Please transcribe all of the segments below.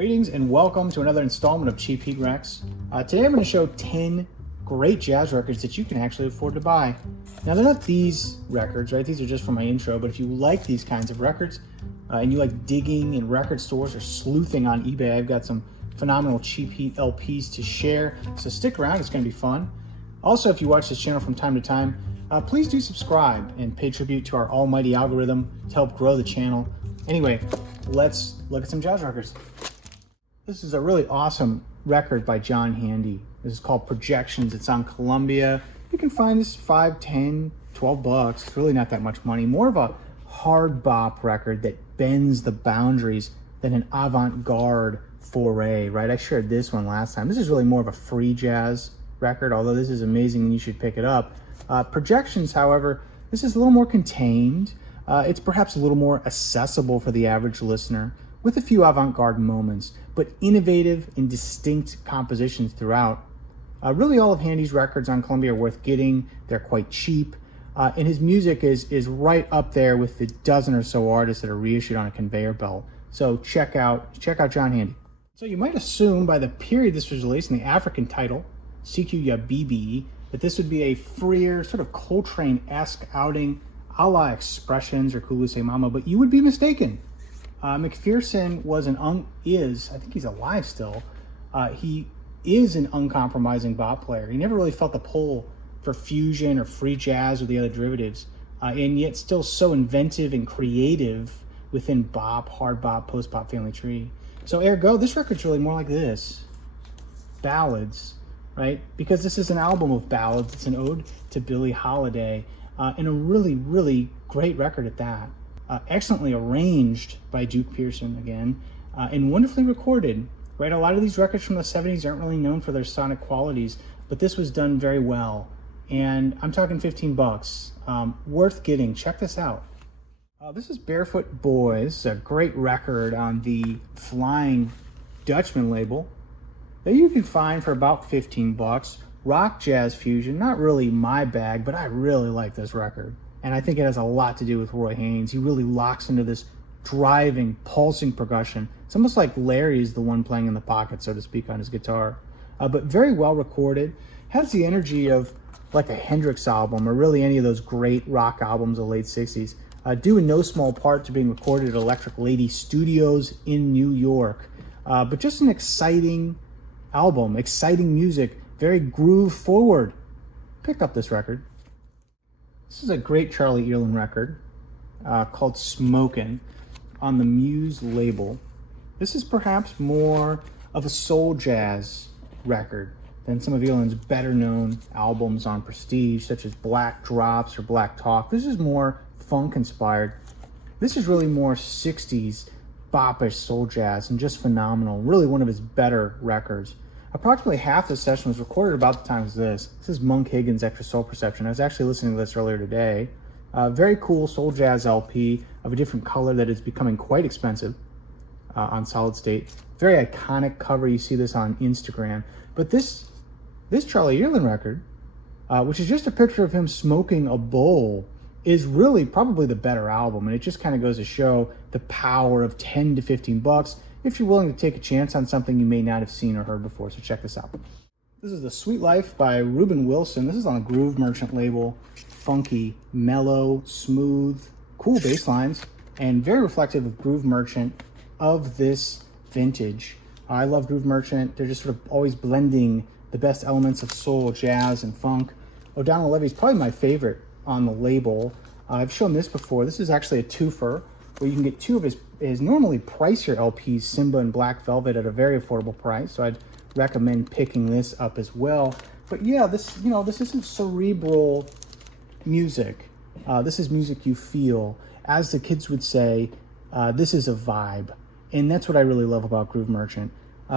Greetings and welcome to another installment of Cheap Heat Rex. Today I'm going to show 10 great jazz records that you can actually afford to buy. Now they're not these records, right? These are just for my intro, but if you like these kinds of records and you like digging in record stores or sleuthing on eBay, I've got some phenomenal Cheap Heat LPs to share. So stick around, it's going to be fun. Also, if you watch this channel from time to time, please do subscribe and pay tribute to our almighty algorithm to help grow the channel. Anyway, let's look at some jazz records. This is a really awesome record by John Handy. This is called Projections. It's on Columbia. You can find this $5, $10, $12. It's really not that much money. More of a hard bop record that bends the boundaries than an avant-garde foray, right? I shared this one last time. This is really more of a free jazz record, although this is amazing and you should pick it up. Projections, however, this is a little more contained. It's perhaps a little more accessible for the average listener with a few avant-garde moments, but innovative and distinct compositions throughout. Really all of Handy's records on Columbia are worth getting. They're quite cheap. And his music is right up there with the dozen or so artists that are reissued on a conveyor belt. So check out John Handy. So you might assume by the period this was released in the African title, Siku ya bibi, that this would be a freer, sort of Coltrane-esque outing a la Expressions or Kulu Se Mama, but you would be mistaken. McPherson I think he's alive still. He is an uncompromising bop player. He never really felt the pull for fusion or free jazz or the other derivatives, and yet still so inventive and creative within bop, hard bop, post bop family tree. So ergo, this record's really more like this. Ballads, right? Because this is an album of ballads. It's an ode to Billie Holiday, and a really, really great record at that. Excellently arranged by Duke Pearson again, and wonderfully recorded, right? A lot of these records from the 70s aren't really known for their sonic qualities, but this was done very well. And I'm talking $15. Worth getting. Check this out. This is Barefoot Boys, a great record on the Flying Dutchman label that you can find for about $15. Rock jazz fusion, not really my bag, but I really like this record. And I think it has a lot to do with Roy Haynes. He really locks into this driving, pulsing percussion. It's almost like Larry's the one playing in the pocket, so to speak, on his guitar. But very well recorded. Has the energy of like a Hendrix album or really any of those great rock albums of the late 60s. Due in no small part to being recorded at Electric Lady Studios in New York. But just an exciting album, exciting music, very groove forward. Pick up this record. This is a great Charlie Earland record called Smokin on the Muse label. This is perhaps more of a soul jazz record than some of Earland's better known albums on Prestige, such as Black Drops or Black Talk. This is more funk inspired. This is really more 60s boppish soul jazz and just phenomenal. Really one of his better records. Approximately half the session was recorded about the time as this. This is Monk Higgins' Extra Soul Perception. I was actually listening to this earlier today. Very cool soul jazz LP of a different color that is becoming quite expensive on Solid State. Very iconic cover. You see this on Instagram. But this Charlie Earland record, which is just a picture of him smoking a bowl, is really probably the better album. And it just kind of goes to show the power of $10 to $15 if you're willing to take a chance on something you may not have seen or heard before. So check this out. This is The Sweet Life by Reuben Wilson. This is on the Groove Merchant label. Funky, mellow, smooth, cool bass lines, and very reflective of Groove Merchant of this vintage. I love Groove Merchant. They're just sort of always blending the best elements of soul, jazz, and funk. O'Donnell Levy's probably my favorite on the label. I've shown this before. This is actually a twofer where you can get two of his normally pricier LPs, Simba and Black Velvet, at a very affordable price. So I'd recommend picking this up as well. But yeah, this isn't cerebral music. This is music you feel. As the kids would say, this is a vibe. And that's what I really love about Groove Merchant.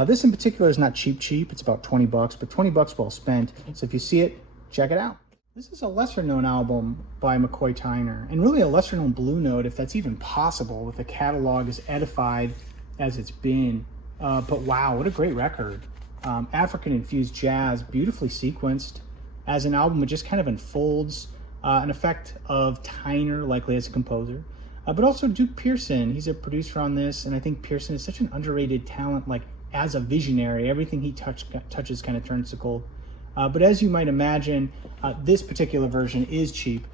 This in particular is not cheap. It's about $20, but $20 well spent. So if you see it, check it out. This is a lesser-known album by McCoy Tyner, and really a lesser-known Blue Note, if that's even possible, with a catalog as edified as it's been. But wow, what a great record. African-infused jazz, beautifully sequenced. As an album, it just kind of unfolds an effect of Tyner, likely as a composer, But also Duke Pearson, he's a producer on this, and I think Pearson is such an underrated talent, like as a visionary. Everything he touches kind of turns to gold. But as you might imagine, this particular version is cheap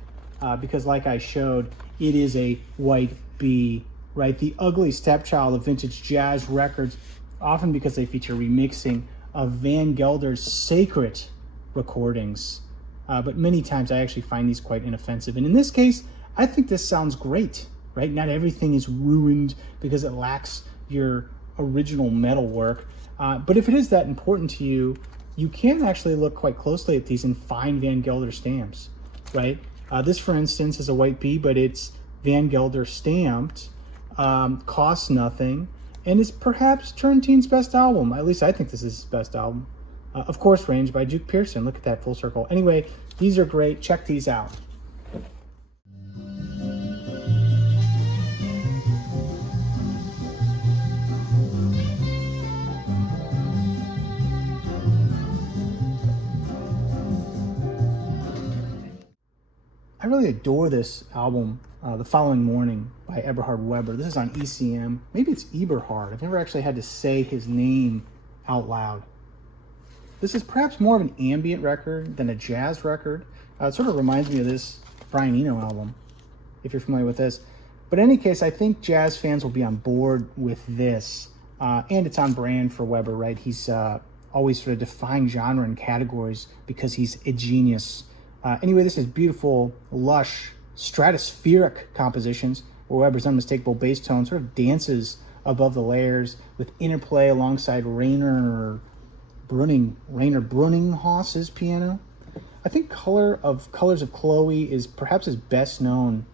because like I showed, it is a white bee, right? The ugly stepchild of vintage jazz records, often because they feature remixing of Van Gelder's sacred recordings. But many times I actually find these quite inoffensive. And in this case, I think this sounds great, right? Not everything is ruined because it lacks your original metal work. But if it is that important to you, you can actually look quite closely at these and find Van Gelder stamps, right? This, for instance, is a white bee, but it's Van Gelder stamped, costs nothing, and is perhaps Turntine's best album. At least I think this is his best album. Of course, Range by Duke Pearson. Look at that full circle. Anyway, these are great. Check these out. I really adore this album, The Following Morning by Eberhard Weber. This is on ECM. Maybe it's Eberhard. I've never actually had to say his name out loud. This is perhaps more of an ambient record than a jazz record. It sort of reminds me of this Brian Eno album, if you're familiar with this. But in any case, I think jazz fans will be on board with this. And it's on brand for Weber, right? He's always sort of defying genre and categories because he's a genius. Anyway, this is beautiful, lush, stratospheric compositions where Weber's unmistakable bass tone sort of dances above the layers with interplay alongside Rainer Brunninghaus's piano. I think Colors of Chloe is perhaps his best known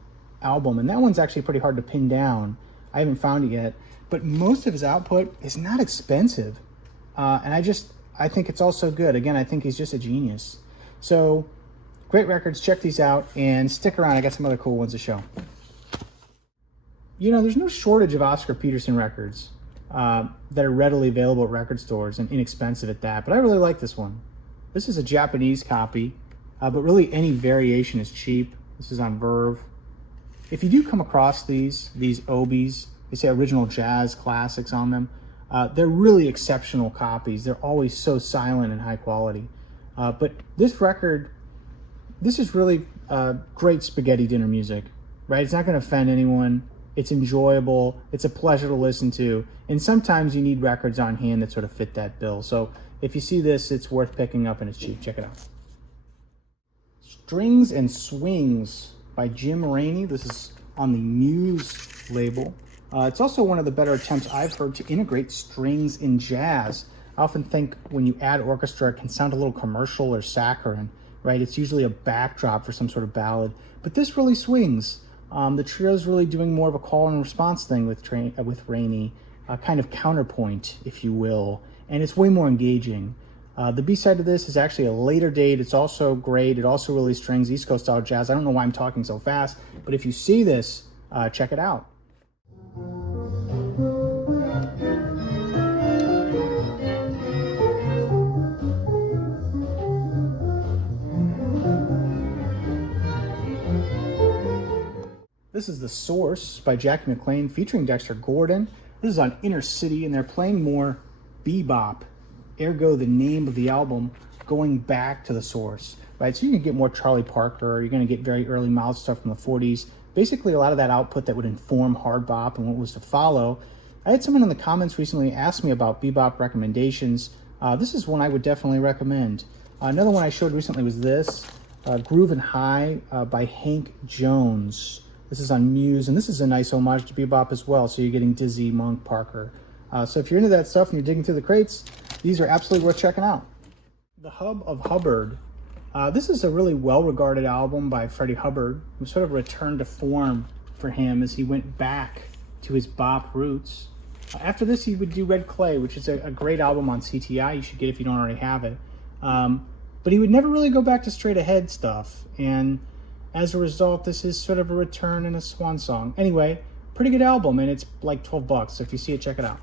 album, and that one's actually pretty hard to pin down. I haven't found it yet, but most of his output is not expensive, and I think it's also good. Again, I think he's just a genius. So great records, check these out, and stick around. I got some other cool ones to show. You know, there's no shortage of Oscar Peterson records that are readily available at record stores and inexpensive at that, but I really like this one. This is a Japanese copy, but really any variation is cheap. This is on Verve. If you do come across these Obies, they say original jazz classics on them, they're really exceptional copies. They're always so silent and high quality. But this record, this is really great spaghetti dinner music, right? It's not going to offend anyone. It's enjoyable. It's a pleasure to listen to. And sometimes you need records on hand that sort of fit that bill. So if you see this, it's worth picking up and it's cheap. Check it out. Strings and Swings by Jim Raney. This is on the Muse label. It's also one of the better attempts I've heard to integrate strings in jazz. I often think when you add orchestra, it can sound a little commercial or saccharine, right? It's usually a backdrop for some sort of ballad. But this really swings. The trio's really doing more of a call and response thing with Raney, kind of counterpoint, if you will, and it's way more engaging. The B-side of this is actually a later date. It's also great. It also really strings East Coast style jazz. I don't know why I'm talking so fast, but if you see this, check it out. This is The Source by Jackie McClean featuring Dexter Gordon. This is on Inner City, and they're playing more bebop, ergo the name of the album, going back to the source, right? So you can get more Charlie Parker, you're going to get very early Miles stuff from the 40s, basically a lot of that output that would inform hard bop and what was to follow. I had someone in the comments recently ask me about bebop recommendations. This is one I would definitely recommend. Another one I showed recently was this, Groovin' High by Hank Jones. This is on Muse, and this is a nice homage to bebop as well, so you're getting Dizzy, Monk, Parker. So if you're into that stuff and you're digging through the crates, these are absolutely worth checking out. The Hub of Hubbard. This is a really well-regarded album by Freddie Hubbard. It was sort of a return to form for him as he went back to his bop roots. After this, he would do Red Clay, which is a great album on CTI. You should get it if you don't already have it. But he would never really go back to straight ahead stuff, and as a result, this is sort of a return and a swan song. Anyway, pretty good album, and it's like $12, so if you see it, check it out.